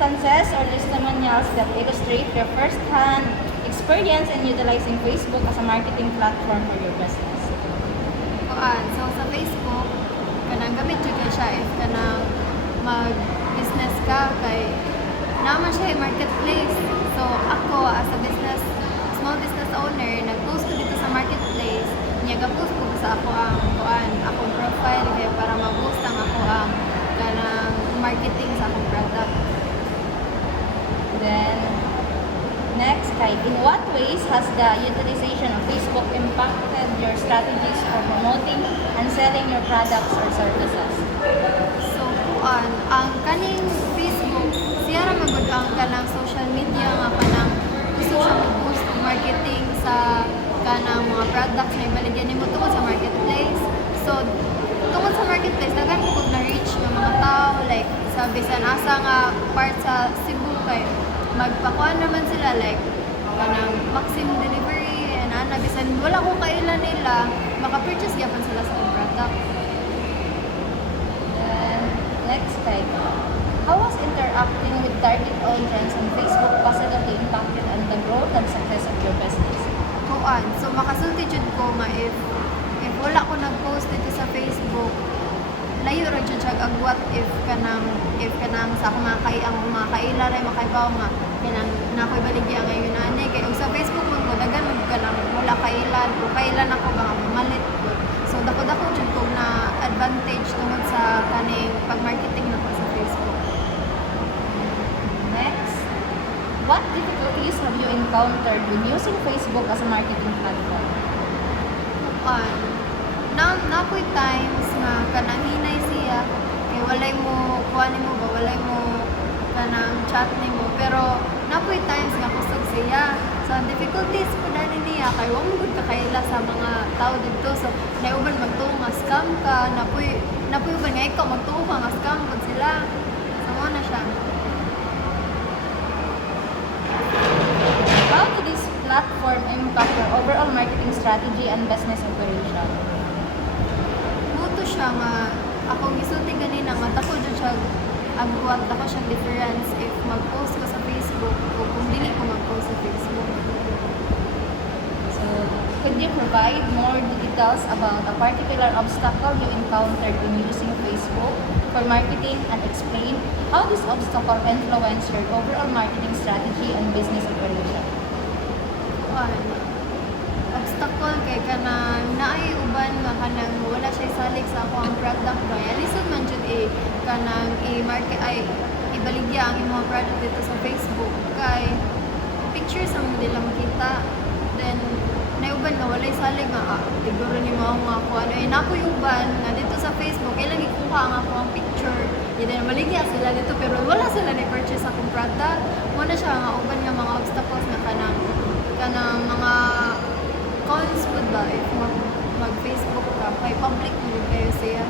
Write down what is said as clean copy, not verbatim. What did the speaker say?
instances or testimonials that illustrate your first-hand experience in utilizing Facebook as a marketing platform for your business? So sa Facebook, kanang gamit juga siya if kanang mag-business ka kay naman siya yung marketplace. So ako as a small business owner, nag-post ko dito sa marketplace, niya ga-post ko sa akong profile kaya para ma-boost ang ako ang kanang marketing sa akong product. Then, next, in what ways has the utilization of Facebook impacted your strategies for promoting and selling your products or services? So, ang kaning Facebook, siya ra magud ang kanang social media nga kanang gusto siya mag-boost ng marketing sa kanang mga products na ibaligyan nimo tungod sa marketplace. So, tungod sa marketplace, daghan ko na reach ng mga tao like sa bisan asa nga part sa Cebu kay magpakuan naman sila like kanang maximum delivery and bisan wala ko kailan nila maka-purchase gyapon sila sa akong product. Then, next, how was interacting with target audience on Facebook positively impacted on the growth and success of your business? So makasulti jud ko nga if wala ko nag-post dito sa Facebook, layo ra jud siya agwat if kanang sa akong ang mga kaila ray makaibaw nga kanang nakoy baligya ngayon ani kay og sa Facebook man ko dagan man kanang wala kailan o kailan ako ba malit ko. So dako jud ko na advantage tungod sa kaning pag-marketing nako sa Facebook. Next, what difficulties have you encountered when using Facebook as a marketing platform? Nakoy times nga kanang hinay siya kay walay mo kuan mo ba walay mo kanang chat nimo pero nakoy times nga kusog siya sa difficulties ko dani niya kay wa mo gud ka kaila sa mga tao didto so nauban magtuo nga scam ka napoy uban nga ikaw magtuo ka nga scam pud sila so mo na siya. How did this platform impact your overall marketing strategy and business operation? Muto siya nga akong gisulti ganina nga dako jud siya agwat dako siya difference if mag-post ko sa Facebook o kung dili ko mag-post sa Facebook. So, could you provide more details about a particular obstacle you encountered when using Facebook for marketing and explain how this obstacle influenced your overall marketing strategy and business operation? Obstacle kay kanang naay uban nga kanang wala siya salig sa ako ang product ba lisod man jud kanang i-market ay ibaligya ang imong product dito sa Facebook kay pictures ang nila makita then nauban nga walay salig nga siguro ni mo nga ako napoy uban nga dito sa Facebook kailang ikuha ang ako ang picture then maligya sila dito pero wala sila ni purchase akong product mo na siya nga uban nga mga obstacles nga kanang mga cons po ba if mag-Facebook ka kay public mo kayo siya